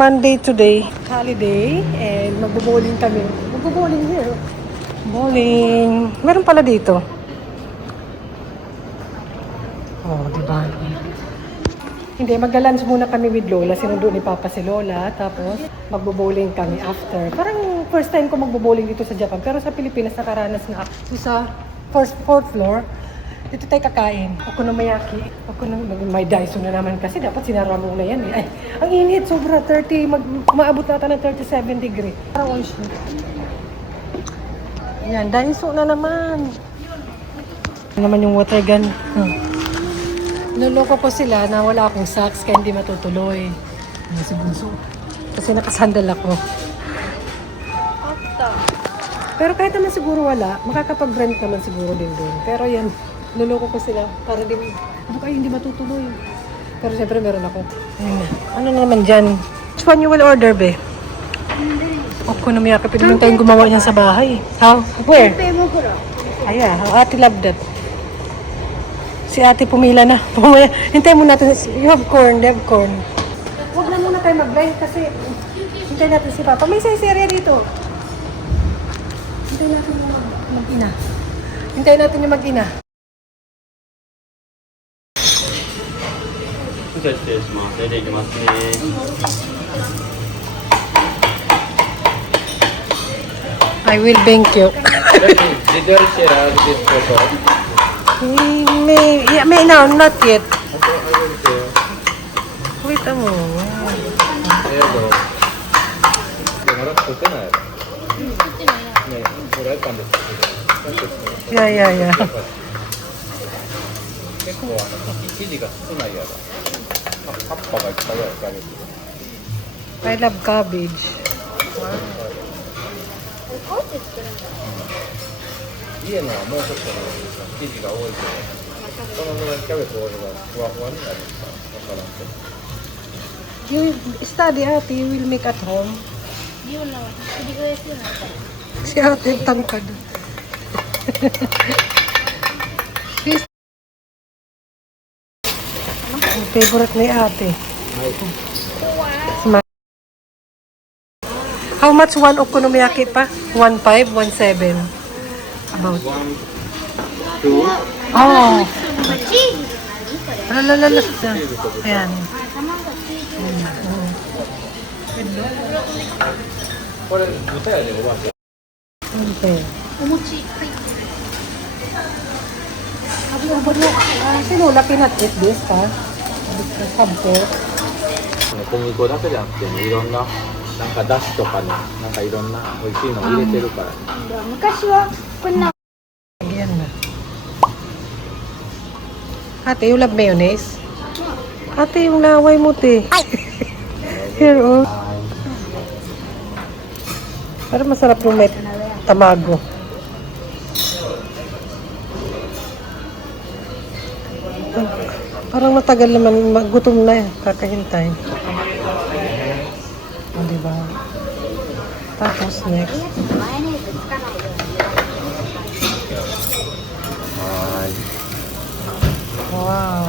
Monday today, holiday, and magbo-bowling kami. Magbo-bowling here. Bowling. Meron pala dito. Oh, di ba? Hindi, magla-lunch muna kami with Lola. Sinundo ni Papa si Lola. Tapos, magbo-bowling kami after. Parang first time ko magbo-bowling dito sa Japan. Pero sa Pilipinas, nakaranas na ako. Sa fourth floor, dito tayo kakain. Okonomiyaki. May Daiso na naman kasi. Dapat sinara muna yan eh. Ay, ang init. Sobra 30. Umaabot nata ng 37 degree. Parang ocean. Yan, Daiso na naman. Ano naman yung water gun. Nuloko ko sila na wala akong socks kaya hindi matutuloy. Si Bunso. Kasi nakasandal ako. Pero kahit naman siguro wala, makakapag-rent naman siguro din doon. Pero yan, nuloko ko sila para din, kayo hindi matutuloy. Pero siyempre meron ako. Ayun na. Ano na naman dyan? Which one you will order, be? Okonomiyaki. Pwede naman tayong gumawa niyan sa bahay. How? Where? Ayan, ate love that. Si ate pumila na. Hintayin mo natin. You have corn, they have corn. Huwag na muna tayo mag-blind kasi hintayin natin si Papa. May size area dito. Hintayin natin yung mag-ina. Hintayin natin yung mag-ina. I will thank you. Did you share this photo? May now, not yet. Okay, I will share. Wait a moment. まだ作ってない。ね、フライパンで作ってる。Yeah. 結構生地が少ないやろ。葉っぱがいっぱいある。 I love cabbage. 家のはもうちょっと生地が多いけど、このぐらいキャベツ多いのがふわふわになるかわからんけど。You study ate, you will make at home. Si ate tangkad. Ang favorite ni ate. Smart. How much one okonomiyaki pa? 1.5, 1.7. About. 1, 2. Oh. Alalala. Ayan. これ豚やでおばあちゃん。 Okay. Si Lola cannot eat this, ha? Sabto. 小麦粉だけじゃなくてね、いろんななんかだしとかね、なんかいろんな美味しいの入れてるからね。昔はこんな Ayan na. Ate, you love mayonnaise? Ate, yung laway mo, te. Here, oh. Parang masarap yung may tamago. Parang matagal naman, gutom na eh. Kakahintay. O, diba? Tapos next. マヨネーズつかないように Wow.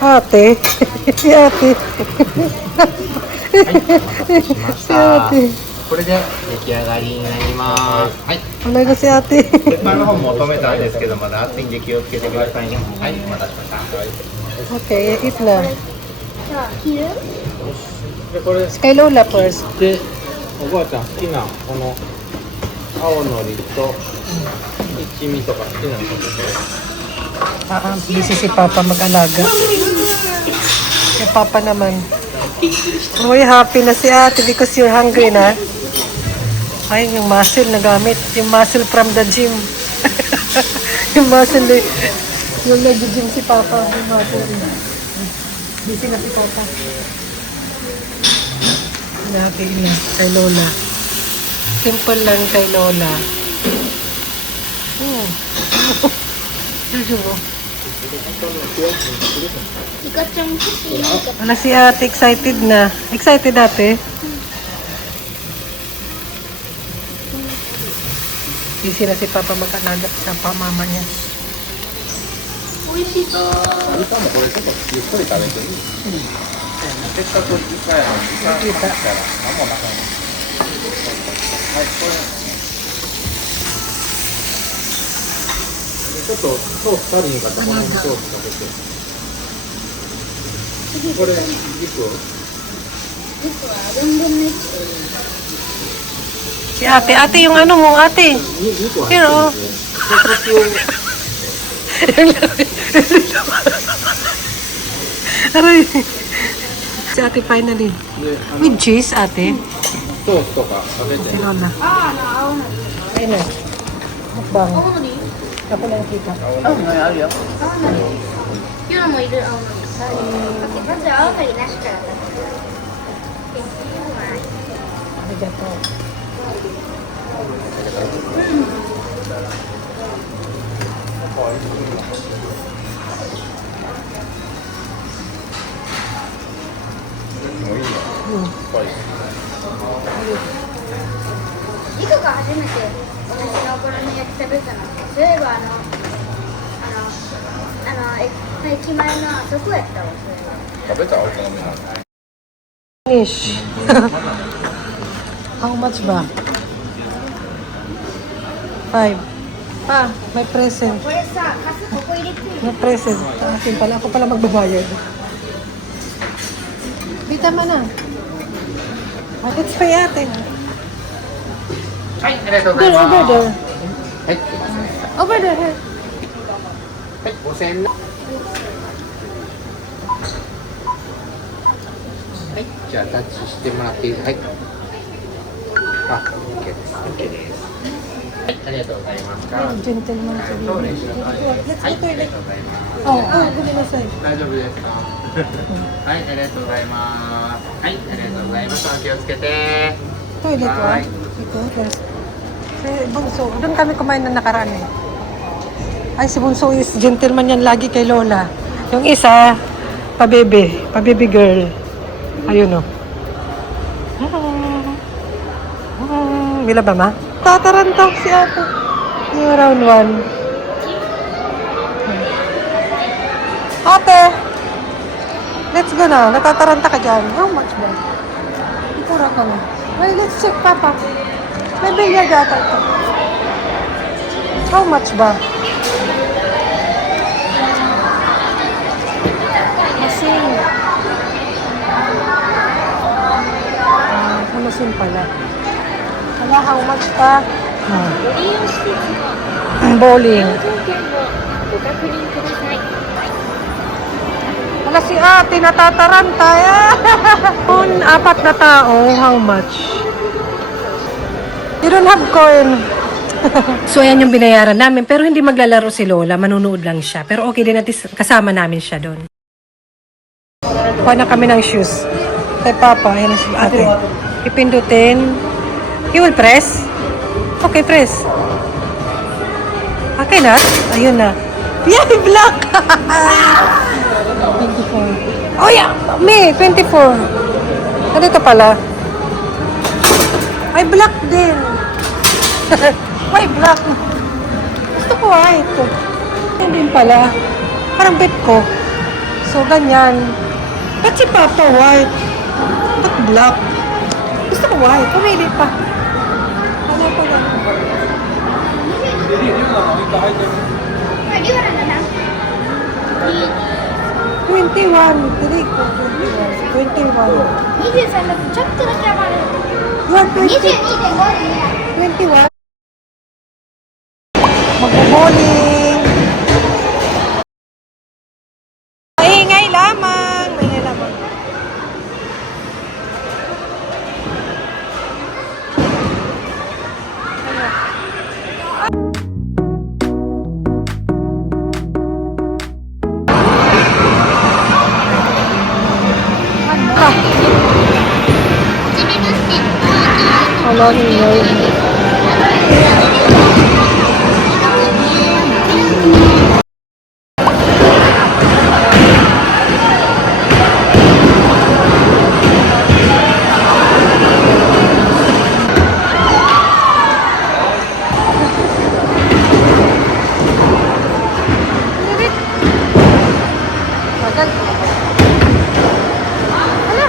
Ate. Si ate. Si ate. これで出来上がりになります。はい。 Wala na si ate. 鉄板の方も求めたんですけど、まだ熱いんで気をつけてくださいね。はい、お待たせしました。はい。 Okay, eat na. じゃあ切るでこれ Kay Lola first. でおばあちゃん好きなこの青のりと一味とか好きなのとBusy si Papa mag-alaga. Si Papa naman. Uy, happy na si ate because you're hungry na. Ay, yung muscle na gamit. Yung muscle from the gym. Yung muscle na yung nag-gym si Papa. Yung muscle. Busy na si Papa. Natin yun kay Lola. Simple lang kay Lola. Wala si ate, excited na. Excited ate? Busy na si Papa mag-alaga sa mama niya. 美味しそう。おじさんもこれちょっとゆっくり食べていい？せっかくイカやのにイカイカしたら何もなかったはいこれちょっとソース足りんかったらこのソースかけてこれ肉僕は4分の1 Si ate, ate yung ano mo, ate. 肉は Here, oh. 入ってるんで Aray. Si ate finally. であの With cheese, ate. ソースとかかけて Si Lola. あ青のり Ayun na. Mukbang. 青のり Ako lang kita. 青のりあるよ青のりユノもいる青のりまず青のりなしからだ Arigato. もういいようん。スパイスリコが初めて私のお好み焼き食べたのそういえば駅前のあそこやったわそういえば食べたお好みなんだ Finish. How much ba? 5. Pa, may present. これさカスここ入れてる May present. Sa akin pala. Ako pala magbabayad. Kita mo na. Bakit sa ate? はいありがとうござ There, います over there. はいすいません Over there. Here. はい5000円はいじゃあタッチしてもらっていいですかはいあ OK です OK ですはいありがとうございます Oh, gentleman saそうで baby. す Let's は go い toilet. ありがとうございます Oh, go na sa. 大丈夫ですかはいありがとうございますはいありがとうございますお気をつけて Toilet ko. Bye. Ito, rest. Eh, Bunso, doon kami kumain na nakaraan eh. Ay, si Bunso is gentleman yan lagi kay Lola. Yung isa, pa-baby girl. Ayun o. Bila ba ma? Tataranta si ate. Yung round 1. Ate! Let's go na. Natataranta ka dyan. How much ba? Ikura ka na. Well, let's check, Papa. May bilyag ata ito. How much ba? Masin. Masin pala. Wala, how much pa? Bowling. Wala si ate, natataranta. Kung 4 na tao, how much? You don't have coin. So, ayan yung binayaran namin. Pero hindi maglalaro si Lola. Manunood lang siya. Pero okay din natin kasama namin siya doon. Kuha na kami ng shoes. Kay Papa, ayan si ate. Ipindutin. You will press? Okay, press. Okay na? Ayun na. Yay, black! 24. Oh, yeah! May, 24. Ganito pala. Ay, black din. Why black? Gusto ko white. Yan din pala. Parang bet ko. So, ganyan. Ba't si Papa white? Ba't black? Gusto ko white. Pumili pa. Ano ko lang. これリオラだな 21. Dili ko. 21. 23だとちょっとだけ余る You are 20. 22.5 21. Magbo-bowling. Maingay lamang. Maingay lamang. Hello, hello. Tagal. Hala.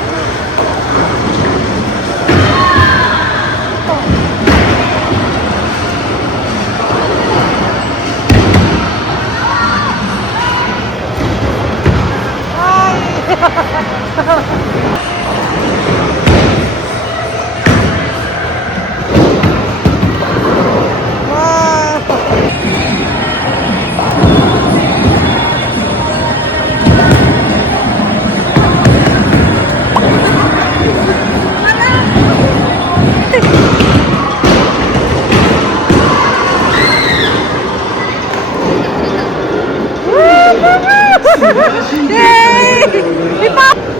Yay! Ipa!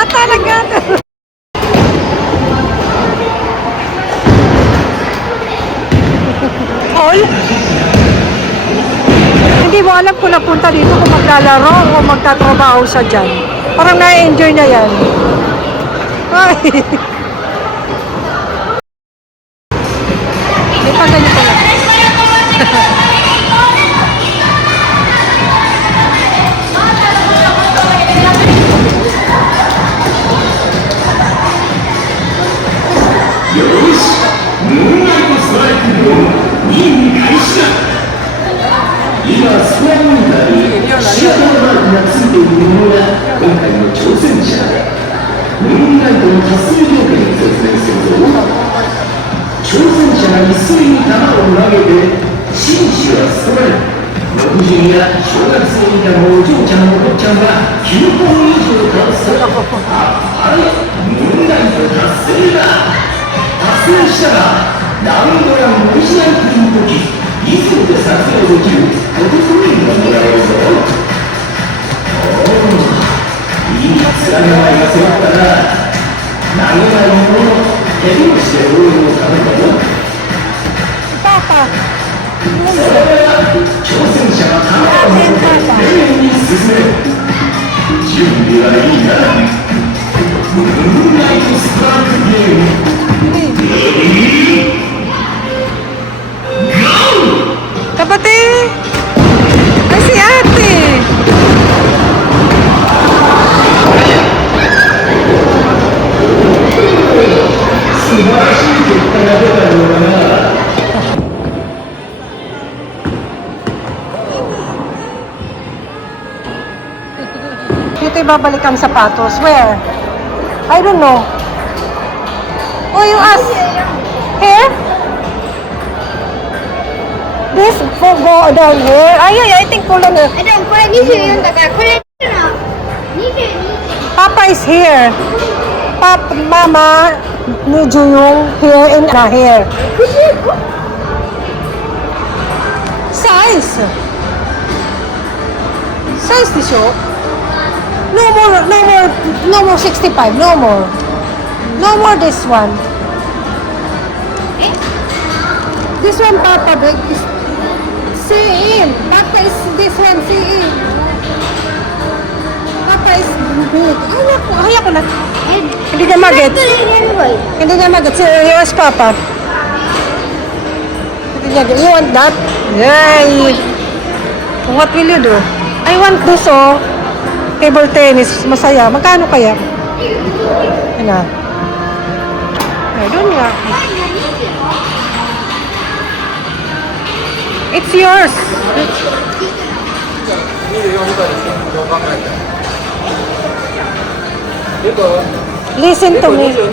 Ah, talaga? All? Hindi mo alam kung napunta dito kung maglalaro o magtatrabaho siya dyan. Parang na-enjoy na yan. Ay. Hindi pa ganito lang. Papa. Kapatid! Ay, si ate! Dito ibabalik ang sapatos. Where? I don't know. Oh, you ask. Here? This for go down here. I think pull on it. でもこれ24だからこれの22 Papa is here. Papa, Mama, need yung here and here. Size. Size でしょ? No more 65. No more. No more this one. This one, Papa, big. Same. Papa is this one, same. Papa is big. Ayaw ko na. Hindi na mag-get. Hindi na mag-get. Here's Papa. Hindi niya get. You want that? Yay! What will you do? I want this, oh. Table tennis. Masaya. Magkano kaya? Ano? I don't know. It's yours. 24時間でどう考えたらよく Listen to me. 22.5 です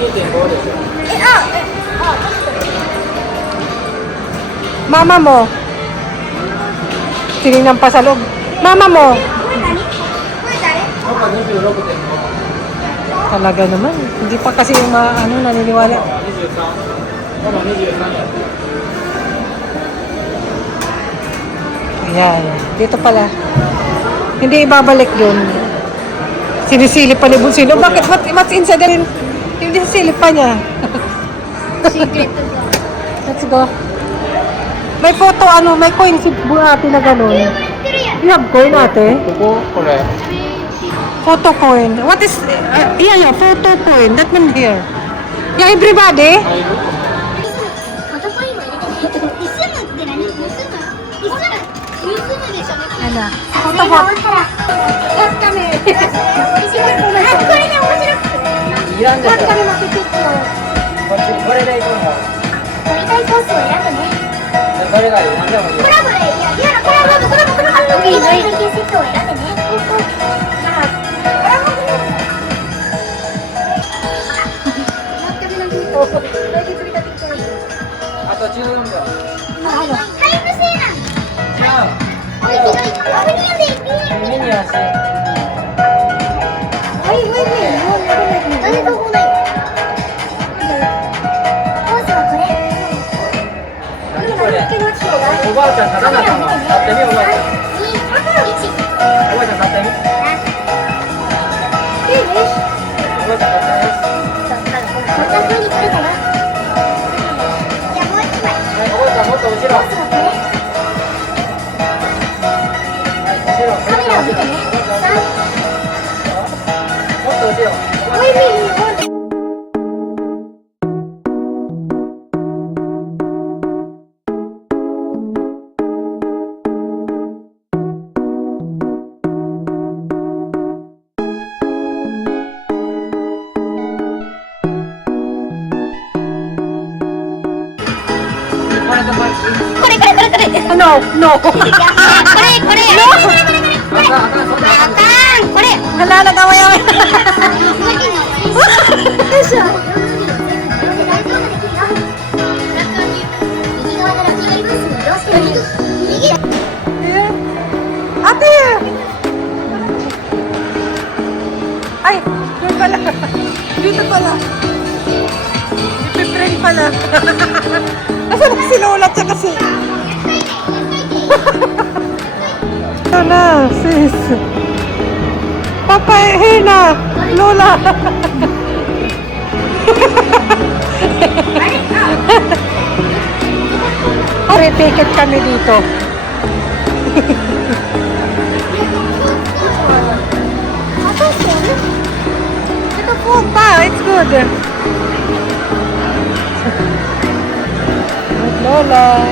よ Mama mo. Tinignan pa sa loob. Mama mo. パパ26.5 Talaga naman. Hindi pa kasi yung naniniwala. 23パパ23やって Ayan. Dito pala. Hindi ibabalik doon. Sinisilip pa ni Bunsino. Bakit? What's inside the... Hindi sisilip pa niya. Secret to go. Let's go. May photo, may coin si ate na gano'n. You have coin ate? こここれ Photo coin. What is... yeah, photo coin. That one here. Yeah, everybody. またコインを入れてね。盗むって何？盗む？盗むでしょ。Ano? それが終わったら。やったね。これで面白くて。いらんじゃんやったね、負けてっちゃう。これでいくの撮りたいコースを選んでね。どれがいい何でもいいコラボで、いや、リアルコラボ。いいのいいの。セットを選んでね。あと14秒タイムセーラー。おい、ひどい。目に足誰ともない。コースはこれ。何これおばあちゃん立たなかった立ってみおばあちゃんおばあちゃん立ってみおばあちゃん立ってみこんな風に撮れたよ。じゃあもう一枚。はいおばあちゃんもっと後ろコースはこれ。はい後ろカメラを見てね。もっと後ろおいしい。これ。No. これ。あかん。これ。Hala, nag-away-away. よいしょ。右側のラッキーアイブースを移動してみる。右。 Ate! Ay, doon pala. Dito pala. Ipiprint pala. Nasaan na si Lola tsaka si... Ito na, sis. Papa, here na. Lola. May ticket kami dito. Ito po pa, it's good. Lola.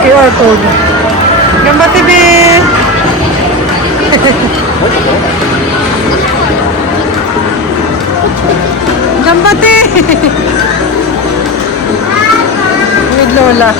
QR code. Gamba TV. Gamba TV. With Lola.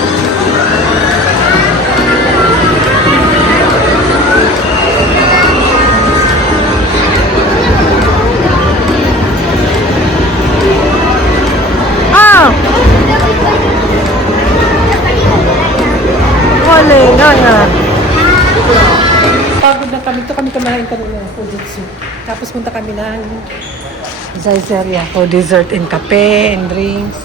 Wala nga. Pagod na kami. Ito kami kumain kanina ng Fujitsu. Tapos punta kami ng Zaizeria for dessert and kape and drinks.